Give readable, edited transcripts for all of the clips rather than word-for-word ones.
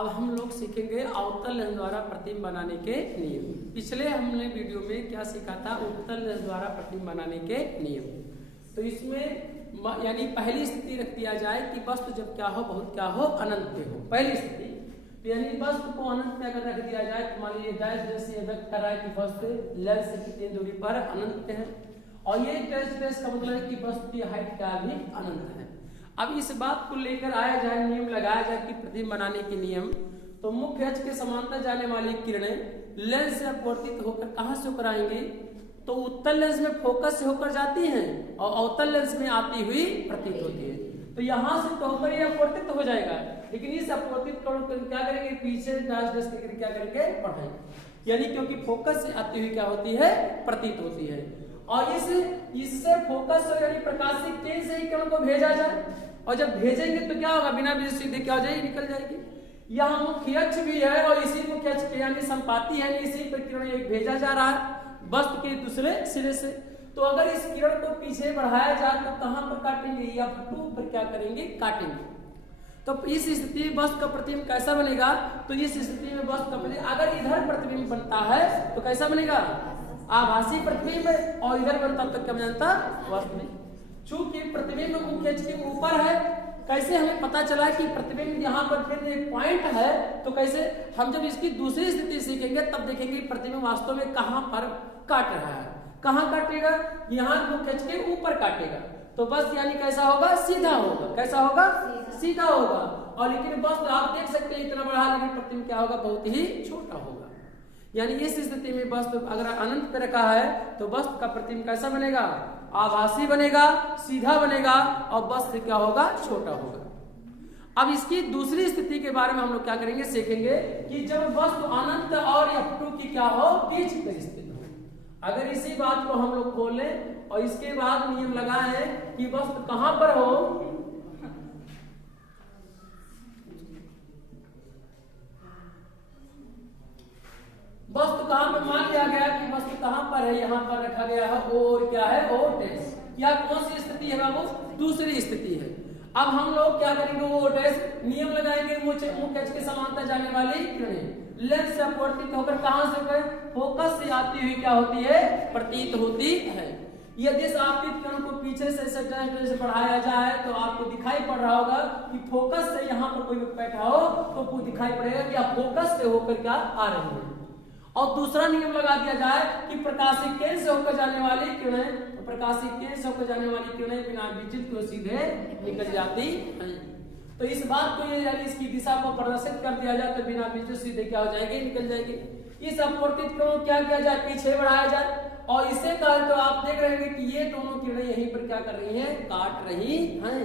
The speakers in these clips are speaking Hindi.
अब हम लोग सीखेंगे अवतल लेंस द्वारा प्रतिबिंब बनाने के नियम। पिछले हमने वीडियो में क्या सीखा था, उत्तल लेंस द्वारा प्रतिबिंब बनाने के नियम। तो इसमें यानी पहली स्थिति रख दिया जाए कि वस्तु जब क्या हो, बहुत क्या हो, अनंत पे हो। पहली स्थिति यानी वस्तु को अनंत में अगर रख दिया जाए तो मान लीजिए डैश जैसे ये व्यक्त कर रहा है कि वस्तु लेंस से कितनी दूरी पर अनंत पे है, और ये डैश का मतलब है कि वस्तु की हाइट क्या भी अनंत है। अब इस बात को लेकर आया जाए, नियम लगाया जाए कि प्रतिबिंब बनाने के नियम। तो मुख्य अक्ष के समांतर जाने वाली किरणें लेंस से अपवर्तित होकर कहां से होकर आएंगी, तो उत्तल लेंस में फोकस से होकर जाती हैं और अवतल लेंस में आती हुई प्रतीत होती है। तो यहां से तो होकर ये अपवर्तित हो जाएगा, लेकिन इस अपवर्तित कण को क्या करेंगे, पीछे डैश डैश करके क्या करेंगे, पढ़ाएंगे। यानी क्योंकि फोकस से आती हुई क्या होती है, प्रतीत होती है। और इससे फोकस यानी प्रकाशिक किरण से ही किरण को भेजा जाए, और जब भेजेंगे तो क्या होगा, बिना बिजली सीधे क्या हो जाएगी, निकल जाएगी। यहाँ मुख्य अक्ष भी है और इसी मुख्य अक्ष के यानी संपाती है, इसी पर किरण एक भेजा जा रहा है वस्तु के दूसरे सिरे से। तो अगर इस किरण को पीछे बढ़ाया जाए तो कहां पर काटेंगे, या F2 पर क्या करेंगे, काटेंगे। तो इस स्थिति में वस्तु का प्रतिबिंब कैसा बनेगा, तो इस स्थिति में वस्तु का प्रतिबिंब अगर इधर प्रतिबिंब बनता है तो कैसा बनेगा, आभासी प्रतिबिंब, और इधर बनता तो क्या बनता, वास्तविक। चूंकि प्रतिबिंब मुख्य अक्ष के ऊपर है, कैसे हमें पता चला कि प्रतिबिंब यहाँ पर फिर एक पॉइंट है, तो कैसे हम जब इसकी दूसरी स्थिति सीखेंगे तब देखेंगे प्रतिबिंब वास्तव में कहां पर काट रहा है। कहां काटेगा, यहाँ मुख्य अक्ष के ऊपर काटेगा। तो बस यानी कैसा होगा, सीधा होगा। कैसा होगा, सीधा होगा। और लेकिन बस आप देख सकते हैं इतना बड़ा, लेकिन प्रतिबिंब क्या होगा, बहुत ही छोटा होगा। यानी इस स्थिति में वस्तु अगर अनंत पे रखा है तो वस्तु का प्रतिबिंब कैसा बनेगा, आभासी बनेगा, सीधा बनेगा, और वस्तु क्या होगा, छोटा होगा। अब इसकी दूसरी स्थिति के बारे में हम लोग क्या करेंगे, सीखेंगे कि जब वस्तु अनंत और F2 की क्या हो, बीच में स्थित हो। अगर इसी बात को हम लोग खोलें और इसके बाद नियम लगाए कि वस्तु कहां पर हो, वस्तु कहां पर मान लिया गया कि वस्तु कहां पर है, यहां पर रखा गया है, और क्या है, और डैश। या कौन सी स्थिति है बाबू, दूसरी स्थिति है। अब हम लोग क्या करेंगे, वो डैश नियम लगाएंगे, मुख्य अक्ष के समांतर जाने वाली किरणें लेंस से अपवर्तित होकर कहां से होकर, फोकस से आती हुई क्या होती है, प्रतीत होती है। यदि इस आपतित किरण को पीछे से बढ़ाया जाए तो आपको दिखाई पड़ रहा होगा कि फोकस से यहाँ पर कोई बैठा हो तो आपको दिखाई पड़ेगा कि आप फोकस से होकर क्या आ रहे हैं। और दूसरा नियम लगा दिया जाए कि प्रकाशिक केंद्र से होकर जाने वाली किरणें, तो प्रकाशिक केंद्र से होकर जाने वाली किरणें बिना विचलित को सीधे निकल जाती हैं। तो इस बात को ये यानी इसकी दिशा को प्रदर्शित कर दिया जाए तो बिना विचलित सीधे क्या हो जाएगी, निकल जाएगी। इस अपवर्तित किरण को क्या किया जाए, पीछे बढ़ाया जाए, और इसे कहा तो आप देख रहे हैं कि ये दोनों किरणें यहीं पर क्या कर रही हैं, काट रही हैं।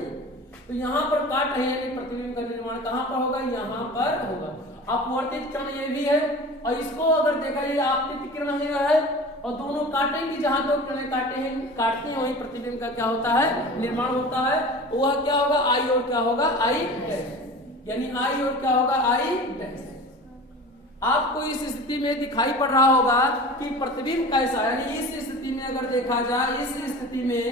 तो यहाँ पर काट रही है, प्रतिबिंब का निर्माण कहाँ पर होगा, यहाँ पर होगा। अपवर्तित किरण ये भी है, और इसको अगर देखा, ये आपतित किरण है, और दोनों काटेंगी, जहां दो किरणें काटती हैं वहीं प्रतिबिंब का क्या होता है, निर्माण होता है। वह क्या होगा, आई और क्या होगा, आई डैश। यानी आई और क्या होगा, आई डैश। आपको इस स्थिति में दिखाई पड़ रहा होगा कि प्रतिबिंब कैसा है। यानी इस स्थिति में अगर देखा जाए, इस स्थिति में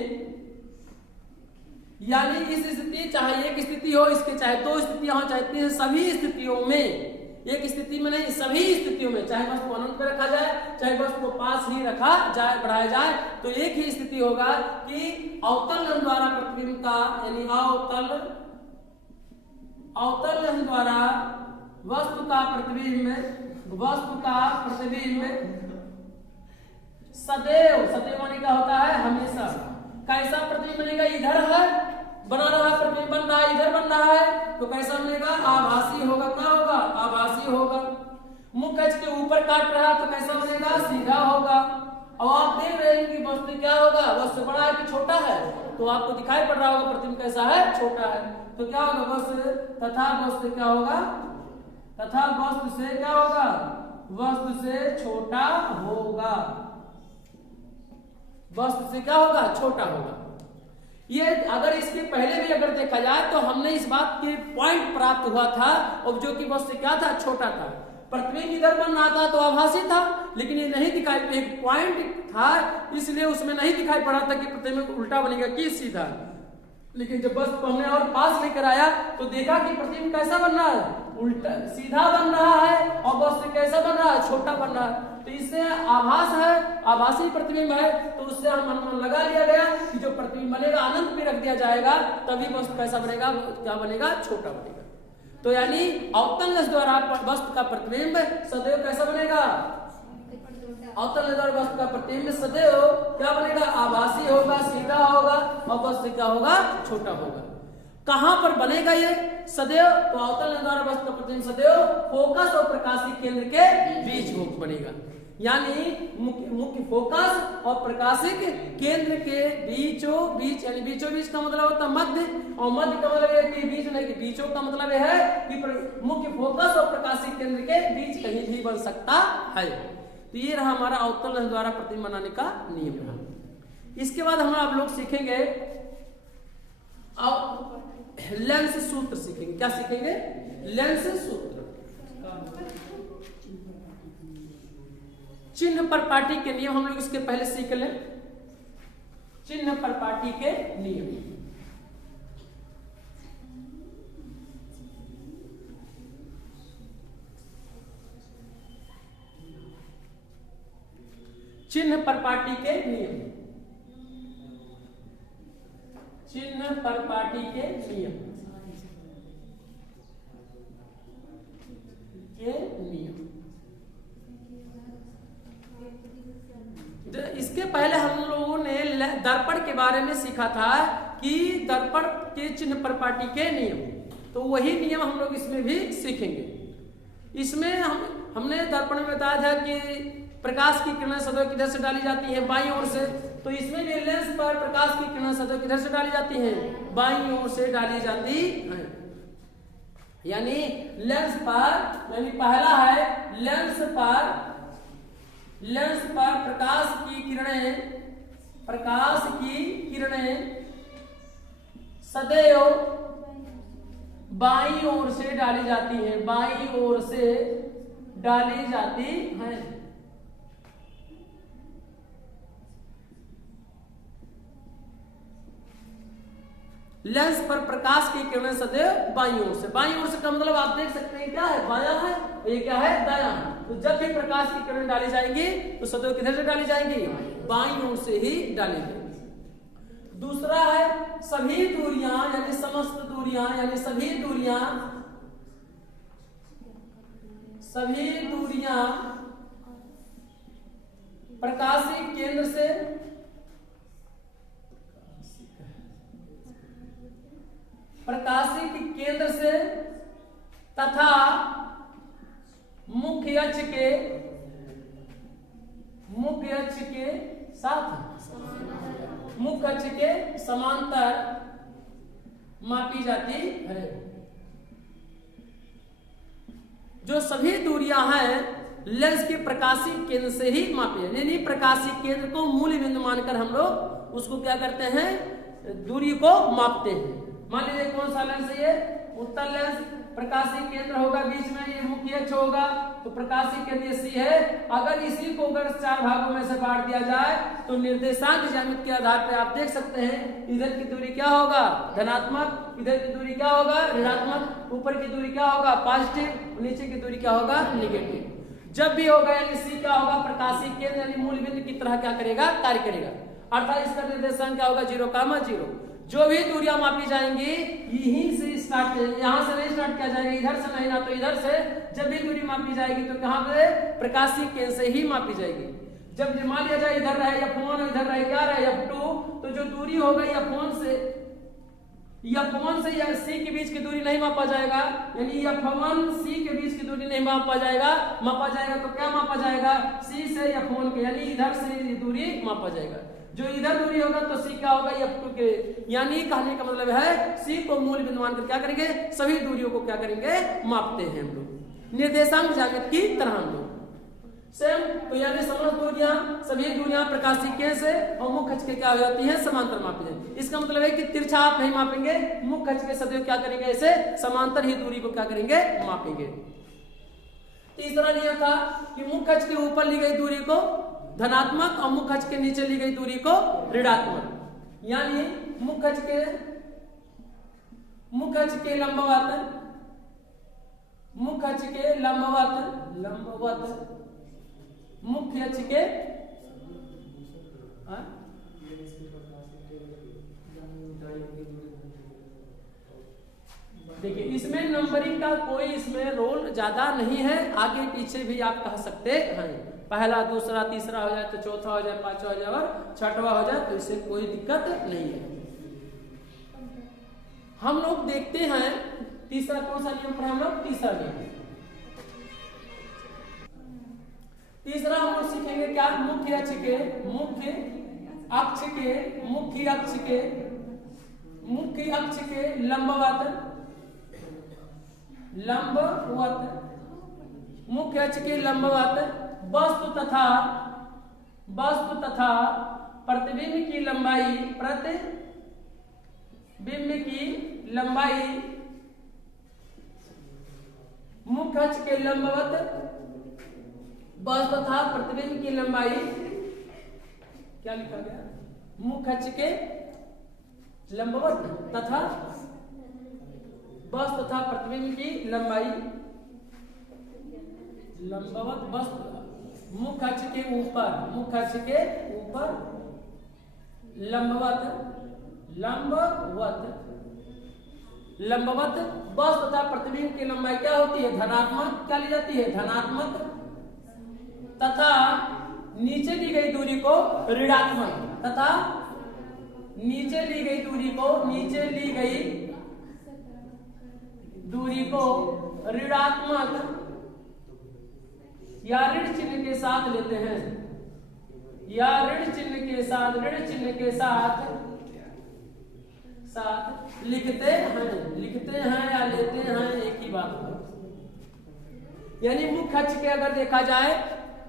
यानी इस स्थिति चाहे एक स्थिति हो, इसके चाहे दो स्थितियां हो, चाहे तीन, सभी स्थितियों में, एक स्थिति में नहीं, सभी स्थितियों में, चाहे वस्तु अनंत पर रखा जाए, चाहे वस्तु को पास ही रखा जाए, बढ़ाया जाए, तो एक ही स्थिति होगा कि अवतल लेंस द्वारा प्रतिबिंब का यानी अवतल लेंस द्वारा वस्तु का प्रतिबिंब सदैव होने का होता है, हमेशा। कैसा प्रतिबिंब बनेगा, इधर है बना रहा है, प्रतिबिंब बन रहा है, इधर बन रहा है, तो कैसा बनेगा, आभासी होगा। क्या होगा, आभासी होगा। मुख्य अक्ष के ऊपर काट रहा है तो कैसा बनेगा, सीधा होगा। अब आप देख रहे हैं कि वस्तु क्या होगा, वस्तु बड़ा है कि छोटा है, तो आपको दिखाई पड़ रहा होगा प्रतिबिंब कैसा है, छोटा है। तो क्या होगा, वस्तु तथा वस्तु क्या होगा, तथा वस्तु से क्या होगा, वस्तु से छोटा होगा, वस्तु से क्या होगा, छोटा होगा। ये अगर इसके पहले भी अगर देखा जाए तो हमने इस बात के पॉइंट प्राप्त हुआ था, और जो कि वस्तु क्या था, छोटा था। प्रतिबिंब इधर बन रहा था तो आभासी था, लेकिन ये नहीं दिखाई, एक पॉइंट था इसलिए उसमें नहीं दिखाई पड़ा था कि प्रतिबिंब उल्टा बनेगा कि सीधा। लेकिन जब वस्तु को हमने और पास लेकर आया तो देखा कि प्रतिबिंब कैसा बन रहा है, उल्टा सीधा बन रहा है, और वस्तु कैसा बन रहा है, छोटा बन रहा है। तो इससे आभास है, आभासी प्रतिबिंब है, तो उससे हम अनुमान लगा लिया गया कि जो प्रतिबिंब बनेगा अनंत में रख दिया जाएगा तभी वस्तु कैसा बनेगा, क्या बनेगा, छोटा बनेगा। तो यानी अवतल लेंस द्वारा वस्तु का प्रतिबिंब सदैव कैसा बनेगा, अवतल लेंस द्वारा वस्तु का प्रतिबिंब सदैव क्या बनेगा, आभासी होगा, सीधा होगा, और वस्तु क्या होगा, छोटा होगा। कहां पर बनेगा ये सदैव, तो अवतल लेंस द्वारा वस्तु का प्रतिबिंब सदैव फोकस और प्रकाशिक केंद्र के बीच बनेगा। यानी मुख्य फोकस और प्रकाशिक केंद्र के बीचों बीच, यानी बीचों बीच का मतलब होता है मध्य, और मध्य का मतलब है कि बीच नहीं, कि बीचों का मतलब है कि मुख्य फोकस और प्रकाशिक केंद्र के बीच कहीं भी बन सकता है। तो ये रहा हमारा अवतल लेंस द्वारा प्रतिबिंब बनाने का नियम। इसके बाद हम आप लोग सीखेंगे लेंस सूत्र सीखेंगे। क्या सीखेंगे, लेंस सूत्र। चिन्ह पर पाटी के नियम हम लोग इसके पहले सीख लें। चिन्ह पर पाटी के नियम, चिन्ह पर पाटी के नियम, चिन्ह पर पाटी के नियम इसके पहले हम लोगों ने दर्पण के बारे में सीखा था कि दर्पण के चिन्ह पर पाटी के नियम, तो वही नियम हम लोग इसमें भी सीखेंगे। इसमें हमने दर्पण में बताया था कि प्रकाश की किरणें सदैव किधर से डाली जाती है, बाईं ओर से। तो इसमें भी लेंस पर प्रकाश की किरणें सदैव किधर से डाली जाती हैं, बाईं ओर से डाली जाती है। यानी लेंस पर, यानी पहला है लेंस पर प्रकाश की किरणें सदैव बाईं ओर से डाली जाती हैं, बाईं ओर से डाली जाती हैं। लेंस पर प्रकाश की किरणें सदैव बाईं ओर से, बाईं ओर से का मतलब आप देख सकते हैं क्या है, बायां है, ये क्या है, दायां है। तो जब भी प्रकाश की किरणें डाली जाएंगी तो सदैव किधर से डाली जाएंगी, बाईं ओर से ही डाली जाएंगी। दूसरा है सभी दूरियां, यानी समस्त दूरियां, यानी सभी दूरियां प्रकाशिक केंद्र से तथा मुख्य अक्ष के समांतर मापी जाती है। जो सभी दूरियां हैं लेंस के प्रकाशिक केंद्र से ही मापी जाती है, यानी प्रकाशिक केंद्र को मूल बिंदु मानकर हम लोग उसको क्या करते हैं, दूरी को मापते हैं। मान लीजिए कौन सा लेंस है, ये उत्तल लेंस, प्रकाशिक केंद्र होगा बीच में, ये मुख्य अक्ष होगा, तो प्रकाशिक केंद्र सी है। अगर इसी को अगर 4 भागों में से बांट दिया जाए तो निर्देशांक ज्यामिति के आधार पर आप देख सकते हैं इधर की दूरी क्या होगा, धनात्मक, इधर की दूरी क्या होगा, ऋणात्मक, ऊपर की दूरी क्या होगा, पॉजिटिव, नीचे की दूरी क्या होगा, निगेटिव। जब भी होगा यानी सी क्या होगा, प्रकाशिक केंद्र यानी मूल बिंदु की तरह क्या करेगा, कार्य करेगा। अर्थात इसका निर्देशांक क्या होगा, 0,0। जो भी दूरियां मापी जाएंगी यहीं से स्टार्ट, यहां से नहीं स्टार्ट किया जाएगा, इधर से नहीं ना तो इधर से। जब भी दूरी मापी जाएगी तो कहां पे, प्रकाशिक केंद्र से ही मापी जाएगी। जब मान लिया जाए इधर रहे F1 और इधर रहे क्या रहे F2, तो जो दूरी हो गई F1 से या C के बीच की दूरी नहीं मापा जाएगा, यानी F1 C के बीच की दूरी नहीं मापा जाएगा तो क्या मापा जाएगा, C से F1 के, यानी इधर से दूरी मापा जाएगा। जो इधर दूरी होगा तो C क्या होगा, F2 के। यानी कहने का मतलब है C को मूल बिंदु मानकर क्या करेंगे, सभी दूरियों को क्या करेंगे, मापते हैं हम लोग, निर्देशांक ज्यामिति की तरह हम लोग सेम। तो यानी समस्त दूरियां, सभी दूरियां प्रकाशिक केंद्र से और मुख्य अक्ष के क्या हो जाती है, समांतर मापी जाती है। इसका मतलब है कि तिरछा आप नहीं मापेंगे, मुख्य अक्ष के सदैव क्या करेंगे, ऐसे समांतर ही दूरी को क्या करेंगे, मापेंगे। तीसरा नियम था कि मुख्य अक्ष के ऊपर ली गई दूरी को धनात्मक और मुख्य अक्ष के नीचे ली गई दूरी को ऋणात्मक। यानी मुख्य अक्ष के मुख अक्ष के लंबवत, मुख अक्ष के लंबवत, लंबवत मुख्य अक्ष के देखिए इसमें नंबरिंग का कोई इसमें रोल ज्यादा नहीं है, आगे पीछे भी आप कह सकते हैं, पहला दूसरा तीसरा हो जाए तो चौथा हो जाए, पांचवा हो जाए और छठवा हो जाए, तो इससे कोई दिक्कत नहीं है। हम लोग देखते हैं तीसरा कौन सा नियम पढ़े हम लोग, तीसरा नियम। तीसरा हम लोग सीखेंगे क्या, मुख्य अक्ष के, मुख्य अक्ष के, मुख्य अक्ष के, मुख्य अक्ष के लंबवत, लंबवत मुख्य अक्ष के लंबवत वस्तु तथा, वस्तु तथा प्रतिबिंब की लंबाई, प्रतिबिंब की लंबाई मुख्य अक्ष के लंबवत वस्तु तथा प्रतिबिंब की लंबाई, क्या लिखा गया, मुख्य अक्ष के लंबवत तथा वस्तु तथा प्रतिबिंब की लंबाई, लंबवत वस्तु मुख्य अक्ष के ऊपर, मुख्य अक्ष के ऊपर लंबवत, लंबवत लंबवत वस्तु तथा प्रतिबिंब की लंबाई क्या होती है, धनात्मक, क्या ली जाती है, धनात्मक, तथा नीचे ली गई दूरी को ऋणात्मक, तथा नीचे ली गई दूरी को, नीचे ली गई दूरी को ऋणात्मक या ऋण चिन्ह के साथ लेते हैं, या ऋण चिन्ह के साथ, ऋण चिन्ह के साथ साथ लिखते हैं, लिखते हैं या लेते हैं, एक ही बात है। यानी मुख्य अक्ष के अगर देखा जाए,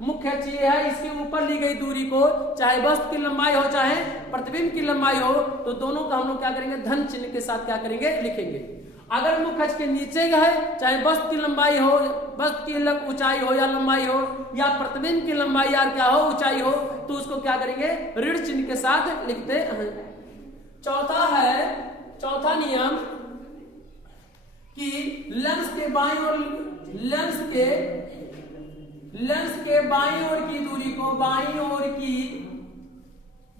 मुख्य अक्ष ये है, इसके ऊपर ली गई दूरी को चाहे वस्तु की लंबाई हो चाहे प्रतिबिंब की लंबाई हो, तो दोनों का हम लोग क्या करेंगे, धन चिन्ह के साथ क्या करेंगे, लिखेंगे। अगर मुख्य अक्ष के नीचे का है, चाहे वस्तु की लंबाई हो, वस्तु की ऊंचाई हो या लंबाई हो, या प्रतिबिंब की लंबाई या क्या हो, ऊंचाई हो, तो उसको क्या करेंगे, ऋण चिन्ह के साथ लिखते हैं। चौथा है, चौथा नियम कि लेंस के बाईं ओर, लेंस के बाईं ओर की दूरी को, बाईं ओर की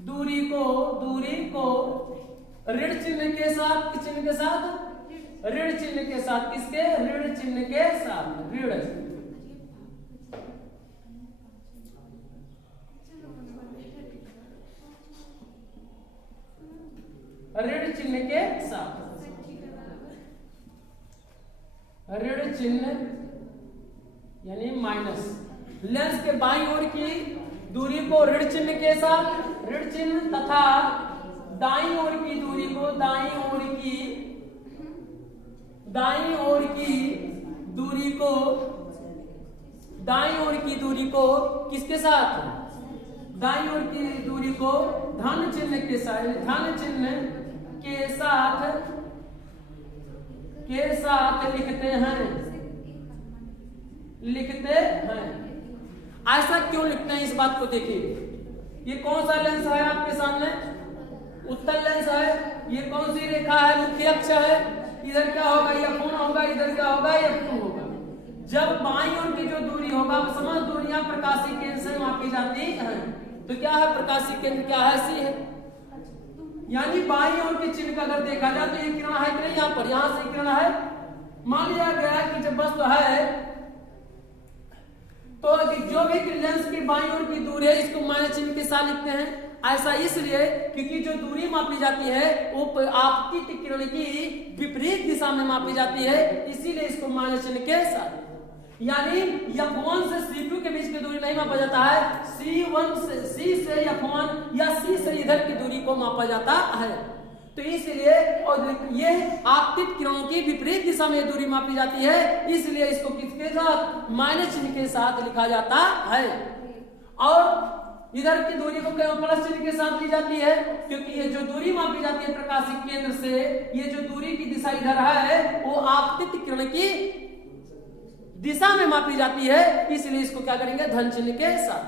दूरी को ऋण चिन्ह के साथ, किस चिन्ह के साथ, ऋण चिन्ह के साथ, किसके, ऋण चिन्ह के साथ, ऋण चिन्ह के साथ, ऋण चिन्ह यानी माइनस, लेंस के बाईं ओर की दूरी को ऋण चिन्ह के साथ, ऋण चिन्ह, तथा दाईं ओर की दूरी को, दाईं ओर की किसके साथ, दाईं ओर की दूरी को धन चिन्ह के साथ, धन चिन्ह के साथ लिखते हैं। ऐसा क्यों लिखते हैं, इस बात को देखिए। ये कौन सा लेंस है आपके सामने, उत्तल लेंस है। ये कौन सी रेखा है, मुख्य अक्ष है। इधर क्या होगा, F1 होगा, इधर क्या होगा, F2 होगा। जब बाईं ओर की जो दूरी होगा, समस्त दूरियां प्रकाशीय केंद्र से मापी जाती हैं। तो क्या है, प्रकाशीय केंद्र क्या है, C है। यानी बाईं ओर के चिन्ह का अगर देखा जाए तो ये किरण है कि नहीं, यहाँ पर, यहाँ से किरण है। मान लिया गया कि जब वस्तु है तो जो भी लेंस की बाईं ओर की दूरी है, इसको माइनस चिन्ह के साथ लिखते हैं। ऐसा इसलिए क्योंकि जो दूरी मापी जाती है वो आपतित किरण की विपरीत दिशा में मापी जाती है, इसीलिए इसको माइनस चिन्ह के साथ। यानी F1 से C2 के बीच की दूरी नहीं मापा जाता है, C से F1 या C से इधर की दूरी को मापा जाता है। तो इसलिए और ये आपतित किरणों की विपरीत दिशा में दूरी मापी जाती है, इसलिए इसको किसके साथ, माइनस चिन्ह के साथ लिखा जाता है। और इधर की दूरी को केवल प्लस चिन्ह के साथ ली जाती है, क्योंकि ये जो दूरी मापी जाती है प्रकाशिक केंद्र से, ये जो दूरी की दिशा इधर है वो आपतित किरण की दिशा में मापी जाती है, इसलिए इसको क्या करेंगे, धन चिन्ह के साथ।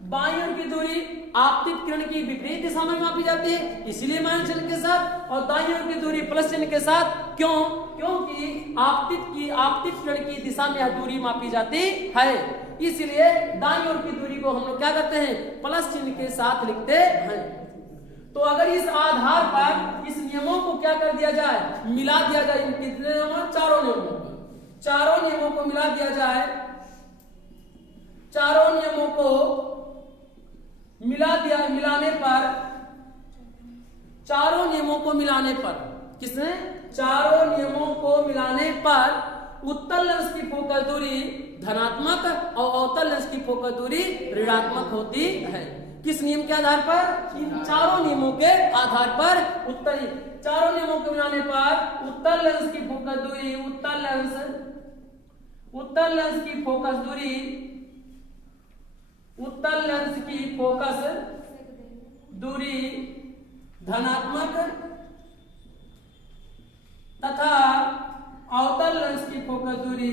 बाईं ओर की दूरी आपतित किरण की विपरीत दिशा में मापी जाती है, इसलिए माइनस चिन्ह के साथ, और दाईं ओर की दूरी प्लस चिन्ह के साथ। क्यों? क्योंकि आपतित किरण की दिशा में यह दूरी मापी जाती है, इसलिए दाईं ओर की दूरी को हम लोग क्या करते हैं, प्लस चिन्ह के साथ लिखते हैं। तो अगर इस आधार पर इस नियमों को क्या कर दिया जाए, मिला दिया जाए, इन कितने नियमों, चारों नियमों को मिला दिया जाए, चारों नियमों को मिलाने पर किसने, चारों नियमों को मिलाने पर उत्तल लेंस की फोकस दूरी धनात्मक और अवतल लेंस की फोकस दूरी ऋणात्मक होती है। किस नियम के आधार पर? इन चारों नियमों के आधार पर चारों नियमों को मिलाने पर उत्तल लेंस की फोकस दूरी धनात्मक तथा अवतल लेंस की फोकस दूरी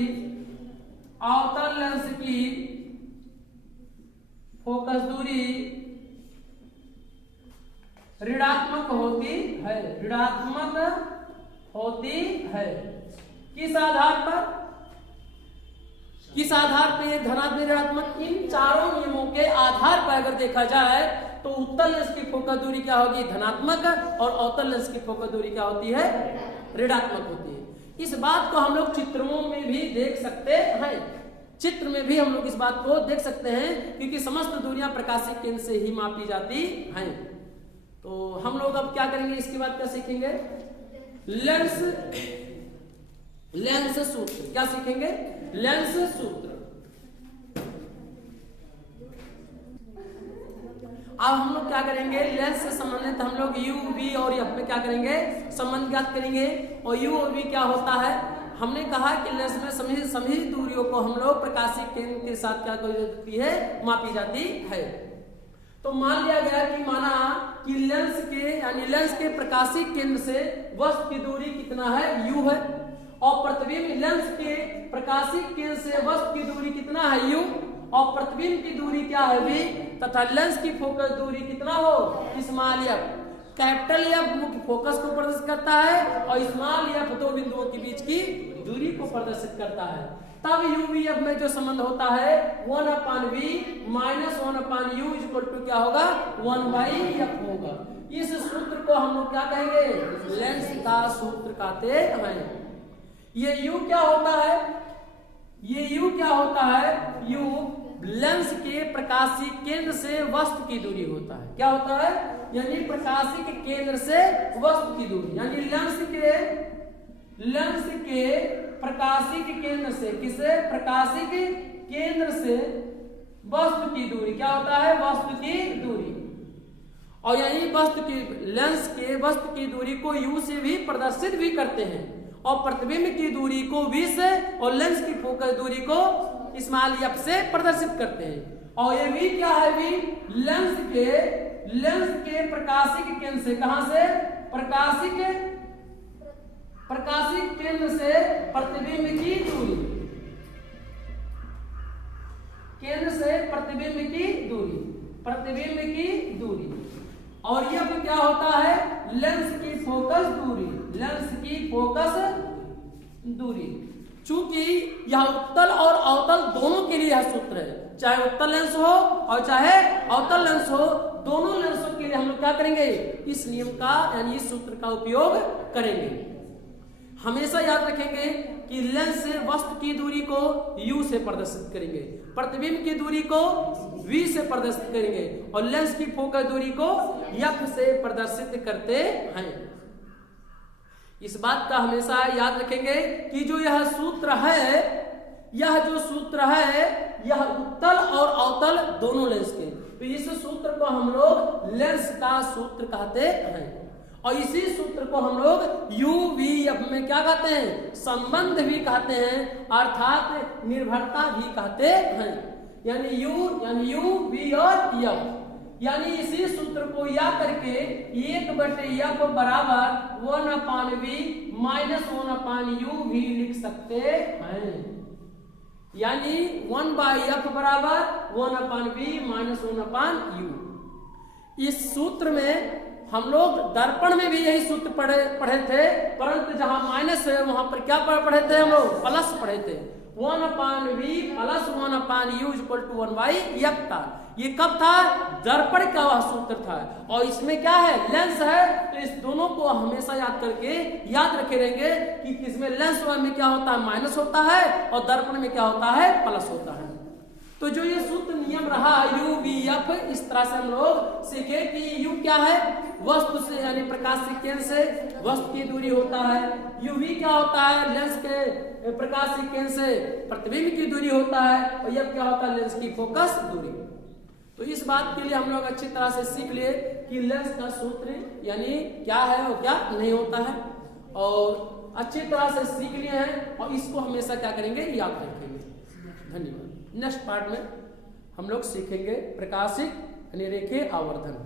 ऋणात्मक होती है। किस आधार पर ये धनात्मक ऋणात्मक? इन चारों नियमों के आधार पर अगर देखा जाए तो उत्तल लेंस की फोकस दूरी क्या होगी, धनात्मक, और अवतल लेंस की फोकस दूरी क्या होती है, ऋणात्मक होती है। इस बात को हम लोग चित्रों में भी देख सकते हैं, चित्र में भी हम लोग इस बात को देख सकते हैं, क्योंकि समस्त दूरियां प्रकाशिक केंद्र से ही मापी जाती हैं। तो हम लोग अब क्या करेंगे, इसके बाद क्या सीखेंगे, लेंस सूत्र। क्या सीखेंगे? लेंस सूत्र। अब हम लोग क्या करेंगे, लेंस से संबंधित हम लोग यू, वी और एफ में क्या करेंगे, संबंध ज्ञात करेंगे। और यू और वी क्या होता है, हमने कहा कि लेंस में सभी दूरियों को हम लोग प्रकाशिक केंद्र के साथ क्या की जाती है, मापी जाती है। तो मान लिया गया कि माना कि लेंस के प्रकाशिक केंद्र से वस्तु की दूरी कितना है, यू है, और प्रतिबिंब लेंस के प्रकाशिक केंद्र से वस्तु की दूरी कितना है, यू, और प्रतिबिंब की दूरी क्या है, वी, तथा लेंस की फोकस दूरी कितना हो, स्मॉल एफ। कैपिटल एफ मुख्य फोकस को प्रदर्शित करता है और स्मॉल एफ दो बिंदुओं के बीच की दूरी को प्रदर्शित करता है। तब यूवीएफ में जो संबंध होता है 1/v minus 1/u equal to क्या होगा, 1/f होगा। इस सूत्र को हम लोग क्या कहेंगे, लेंस का सूत्र कहते हैं। ये u क्या होता है, u लेंस के प्रकाशिक केंद्र से वस्तु की दूरी होता है। क्या होता है, यानी प्रकाशिक केंद्र से वस्तु की दूरी, यानी लेंस के प्रकाशिक केंद्र से, किसे, प्रकाशिक केंद्र से वस्तु की दूरी क्या होता है, वस्तु की दूरी। और यानी लेंस के वस्तु की दूरी को u से भी प्रदर्शित भी करते हैं, और प्रतिबिंब की दूरी को v से और लेंस की फोकस दूरी को स्मॉल एफ से प्रदर्शित करते हैं। और ये v क्या है, v लेंस के प्रकाशिक केंद्र से, कहां से, प्रकाशिक केंद्र से प्रतिबिंब की दूरी, केंद्र से प्रतिबिंब की दूरी। और यह क्या होता है, लेंस की फोकस दूरी। चूंकि यह उत्तल और अवतल दोनों के लिए यह सूत्र है, चाहे उत्तल लेंस हो और चाहे अवतल लेंस हो, दोनों लेंसों के लिए हम लोग क्या करेंगे, इस नियम का यानी इस सूत्र का उपयोग करेंगे। हमेशा याद रखेंगे कि लेंस से वस्तु की दूरी को u से प्रदर्शित करेंगे, प्रतिबिंब की दूरी को v से प्रदर्शित करेंगे, और लेंस की फोकस दूरी को f से प्रदर्शित करते हैं। इस बात का हमेशा याद रखेंगे कि जो यह सूत्र है, यह उत्तल और अवतल दोनों लेंस के, तो इस सूत्र को हम लोग लेंस का सूत्र कहते हैं। और इसी सूत्र को हम लोग यूवीएफ में क्या कहते हैं, संबंध भी कहते हैं, अर्थात निर्भरता भी कहते हैं। यानी यू वी और एफ, यानी इसी सूत्र को या करके 1/f बराबर 1/v माइनस 1/u भी लिख सकते हैं। यानी 1/f बराबर 1/v माइनस 1/u। इस सूत्र में हम लोग दर्पण में भी यही सूत्र पढ़े थे, परंतु जहां माइनस है वहां पर क्या पढ़े थे हम लोग? प्लस पढ़े थे। 1/v plus 1/u equal to 1/f था। ये कब था? दर्पण का वह सूत्र था। और इसमें क्या है? लेंस है। तो इस दोनों को हमेशा याद करके याद रखे रहेंगे कि किसमें लेंस में क्या होता है? माइनस होता है, और दर्पण में क्या होता है? प्लस होता है। तो जो ये सूत्र नियम रहा u v f, इस तरह से हम लोग सीखे कि u क्या है? वस्तु से यानी प्रकाश से केंद्र से वस्तु की दूरी होता है। uv क्या होता है? लेंस के प्रकाश से केंद्र से प्रतिबिंब की दूरी होता है। और f क्या होता है? लेंस की फोकस दूरी। तो इस बात के लिए हम लोग अच्छी तरह से सीख लिए कि लेंस का सूत्र यानी क्या है और क्या नहीं होता है, और अच्छी तरह से सीख लिए हैं, और इसको हमेशा क्या करेंगे? याद रखेंगे। धन्यवाद। नेक्स्ट पार्ट में हम लोग सीखेंगे प्रकाशिक यानी रेखीय आवर्धन।